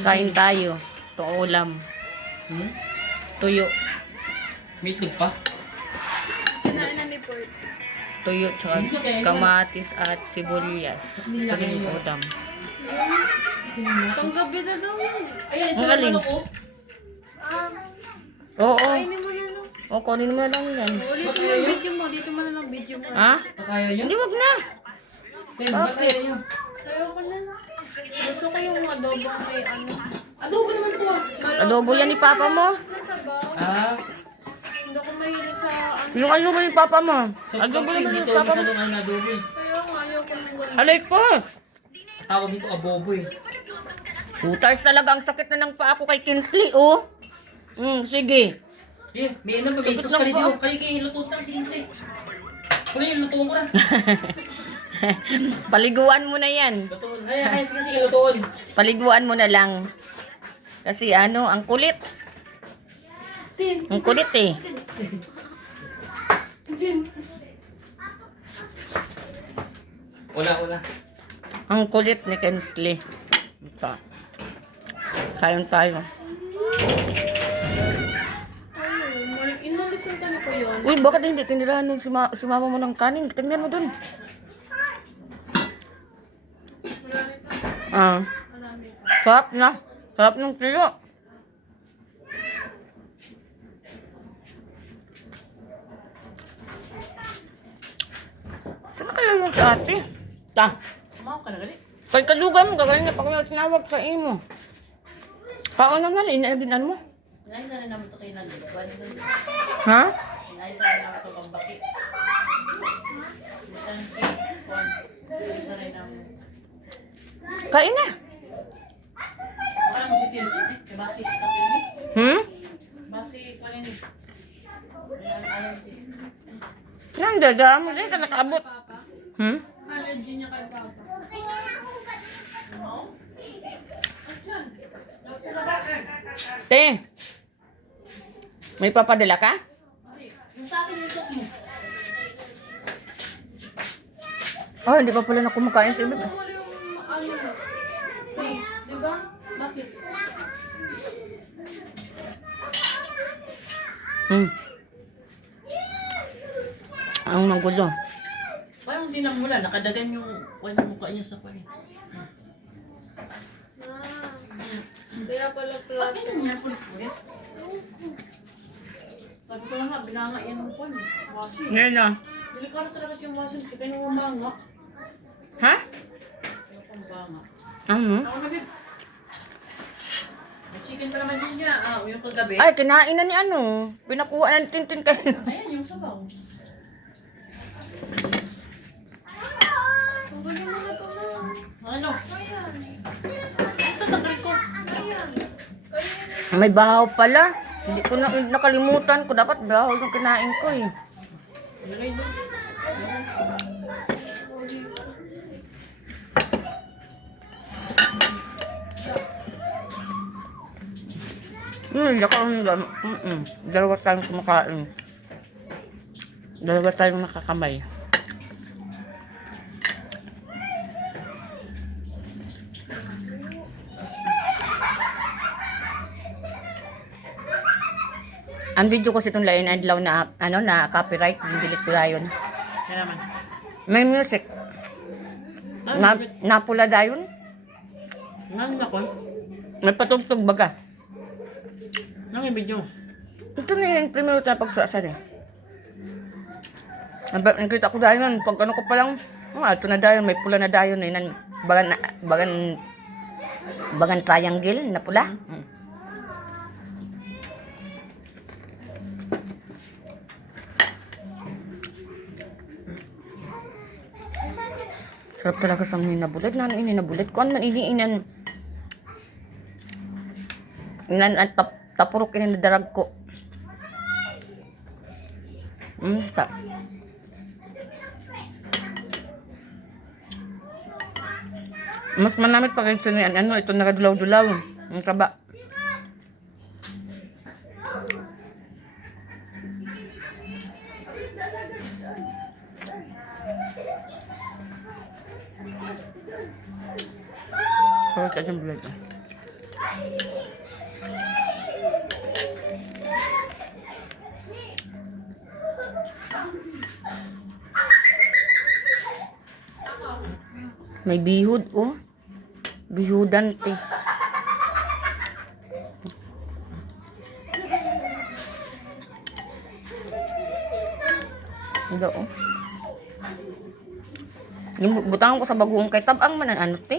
Kain tayo. Ito ulam. Tuyo. May itlog pa? Kinain na ni Port. Tuyo, tsaka kamatis at sibuyas. Ito rin yung ulam. Panggabi na daw yun. Ayan, ito Ang ang galing. ano ko. Oo. Kainin mo na no. O, kunin mo na lang yan. Ulitin mo yung video mo. Dito mo na lang video mo. Ha? Kaya nyo? Hindi, wag na. Bakit? Kaya nyo? Sayo ko na. Gusto ko yung adobo may ano. Adobo naman to ah. Adobo yan ni papa mo. Sabaw. Ah, Hindi ako mahilig sa ano. Yung adobo ni papa mo. so Adobo kapag naman ni dito papa mo. masyadong ang adobo eh. Kaya nga ayaw ko ng ganun. Alay ko. Tawag dito abobo eh. Shooters talaga. Ang sakit na ng paa ko kay Kinsley, oh. Sige. Eh, may ano, may Sakit sus lang ka rin po. dito. Kayo lutuan tayo, sige sige. Kunin yung lutuan ko na. Paliguan mo na yan. Lutuan. Ay, sige sige, lutuan. Paliguan mo na lang. Kasi ano, ang kulit. Ang kulit eh. Wala. Ang kulit ni Kinsley. Ito. Kain tayo. Inalis yung tali ko yun. Uy, bakit hindi tinirahan nung si mama mo ng kanin? Tingnan mo dun. Ah. Sarap na. Sarap ng tuyo. Saan kaya yung sa ate? Ta. Kumaw ka na gali. Kay kadugan mo, gagaling na pa kung tinawag sa imo. Paano na lang, inaginan mo? Ngayon na rin naman ito kayo nalagwan. Ha? Inayos na rin naman ito pang baki. Kain na. Parang mo si Tirsi, eh. Basi kapili. Basi pa rin eh. Ayan, Yan, dada mo din ka nakaabot. Allergy niya kay Papa. Te, may papadala ka? yung sa akin yung tok mo. Oh, hindi pa pala na kumakain sa iba. Wala yung ano, face, di ba? Bakit? Ang magulo. Parang di lang mula, nakadagan yung mukha niya sa kwan. Kaya pala Bakit plato. niya pulit-pulit? Sabi ko lang nga, binanga yan mo kwan. Washing. Ngayon na. Delikado talaga yung washing. Kaya nung umanga. Ha? Kaya kung banga. Ano? Ako na din. May chicken pa naman din niya. Yung kagabi. Ay, kinain na ni ano. Pinakuha ng tintin kayo. Ayan, yung sabaw. Tunggunin mo na ito na. Ano? Ito, takal ko. May bahaw pala. Hindi ko na nakalimutan ko. Dapat bahaw yung kinain ko eh. Ilagay doon. Laka ang gano'n. Dalawa tayong kumakain. Dalawa tayong nakakamay. Ang video ko sa itong lain adlaw na ano na copyright, delete ko na yun. Kaya naman. May music. Napula dayon. Nang nakon? May patugtog baga. Nang ibig Ito na yung primero na pagsasan eh. Nakita ko dayon, pag ano ko pa lang, ito na dayon, may pula na dayon eh. Bagan triangle na pula. Sarap talaga sa mga nabulat. Nano ini nabulat? Kuan man ini inan. Inan at tapurok ini nadarag ko. Ta. Mas manamit pag ito ni ano, ito nakadulaw-dulaw. Ang kaba. Kaya ka dyan bulag. May bihod, oh. Bihudante. Ito, oh. Yung butangan ko sa bagoong kay tabang man ano te.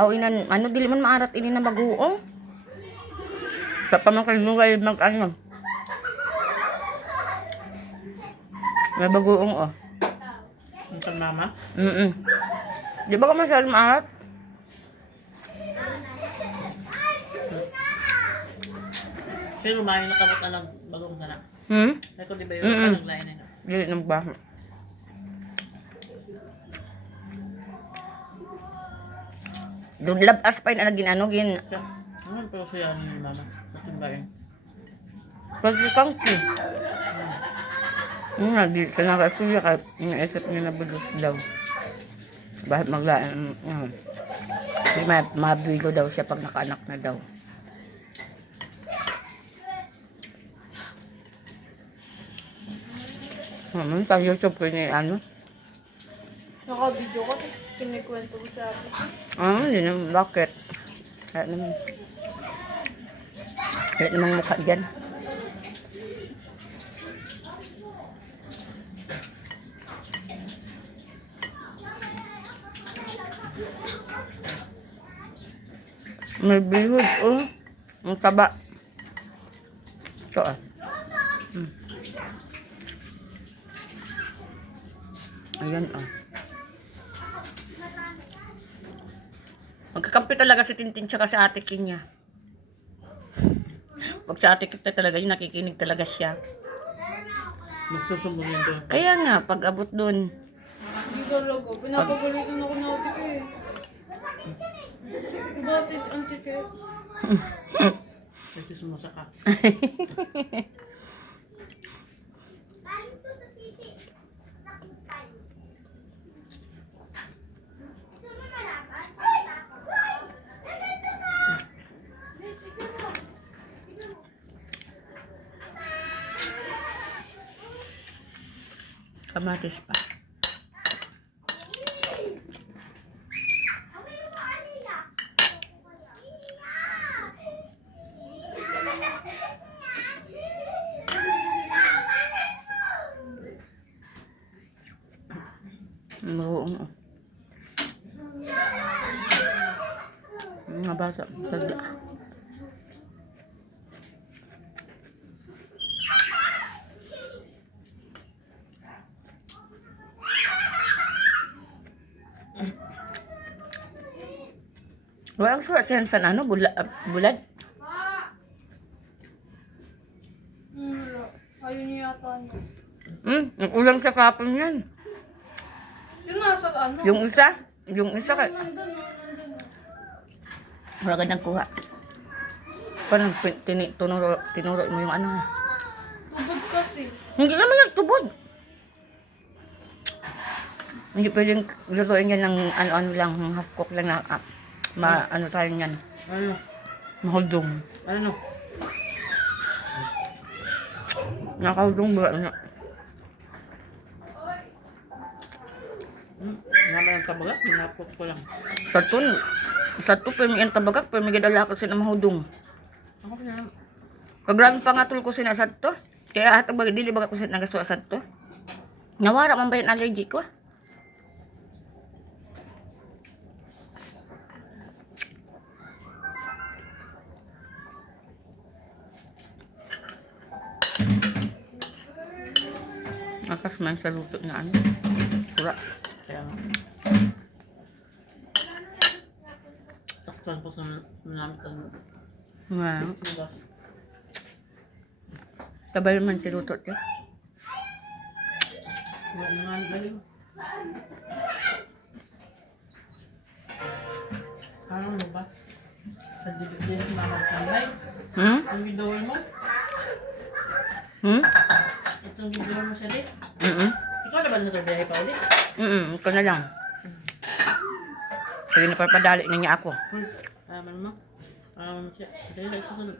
Aw inan ano dili man maarat ini na bagoong. Sa pamangkay mo kay mag ano. May bagoong oh. Ang sa mama. Di ba ka masyadong maarat? Pero may nakabot na lang bagong sana. Ay ko di ba yun? Parang lain na yun. Dili nang baho. Doon labas pa yun ano ginano gin. Siya. Ano pero siya ni mama? Sa timbahin. Kasi kangki. Di ka nakasuya ka. Inaisip niya na bulos daw. Bakit maglaan? Mabigo daw siya pag nakaanak na daw. Tayo siya po ni ano? Naka-video ko, tapos kinikwento ko sa akin. Hindi naman. Bakit? Kaya naman. Kaya namang mukha dyan. May bihod, oh. Ang taba. Ito, ah. Ayan, oh. Magkakampi talaga si Tintin tsaka si Ate Kinya. Pag sa Ate Kita talaga yun, nakikinig talaga siya. Magsusumbong yun doon. Kaya nga, pag abot dun, Hindi talaga. Pinapagalitan ako ng ate ko eh. Dati, auntie ko. Kasi sumasaka. kamatis pa. Maroon. Nabasa. Tagda. Walang surat siya sa ano? Bulad? Ayun niya yata niya. Ang ulang sa kapon yan. Yung nasa ano? Yung isa ka. Nandun, no? Nandun. Wala ka nang kuha. Parang tinuro mo yung ano. Tubod kasi. Hindi naman yung tubod. Hindi pwedeng lutuin yan ng ano-ano lang, half cook lang na ano tayo yan. Ano? Mahudong. Ano? Nakahudong ba? Ano? Naman ang tabagat, hinapot ko lang. Sa to, pero may tabagak, pero may gadala ko sila mahudong. Ako na. Kagrami pa nga tul ko sila sa to. Kaya hatag bagay, dili baga ko sila nagaswa sa to. Nawara man ba yung allergy ko? Akas man sa luto na ano. Sura. Kaya nga. Saktan ko sa manamit ang Wow. labas. Tabal man si luto siya. Wala nga galing. Parang ano ba? Sa dibig din si mama tambay. Ang video mo? Itong video mo siya din? Ikaw na ba sa biyahe pa ulit? Ito na lang. Kaya napapadali na niya ako. Tama naman. Siya, dahil sa sunod,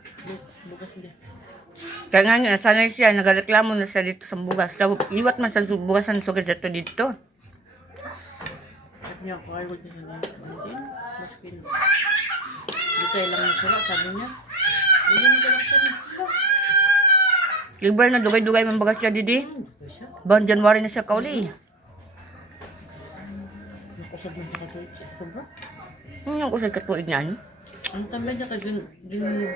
bukas din. Kaya nga nga, sanay siya, nagreklamo na siya dito sa bugas. Tapos, iwat man sa bugasan sugad dito. Sabi niya, pakaiwag niya sa natin. Maskin. Dito lang na sila, sabi niya. Hindi mo ka lang sabi. Libre na dugay-dugay man bagas siya didi. Siya, Buwan January na siya kauli. nakusad man sa katulit siya. Sobra. Yung kusag katuig niyan. Ang tambay niya kay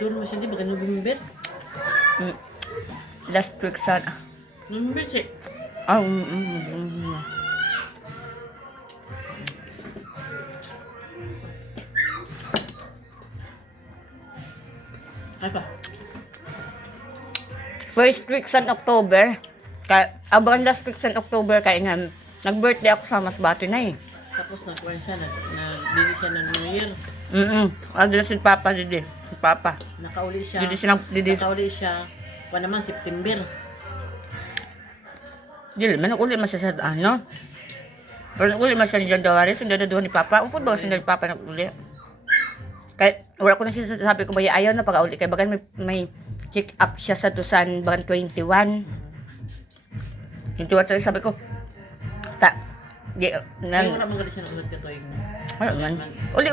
doon mo siya, di ba? November? Last week sana. November siya. Ay pa. First week sa October. Abang last week sa October kaya nga nag-birthday ako sa Masbate na eh. Tapos nagkuhan siya, bili siya ng New Year. Adala si Papa didi. Si Papa. Nakauli siya. Didi. Nakauli siya. Pa naman, September. Dili, man uli man siya sa ano. Pero uli man siya sa January. Sundan na doon ni Papa. Upod ba sundan ni Papa na uli. Kaya wala ko na siya sabi ko ba ayaw na pag-uli. Kaya bagan may check up siya sa Tusan bagan 21. 21 sabi ko. Di, Kaya wala mga siya ng ulat katoy. Wala man. Uli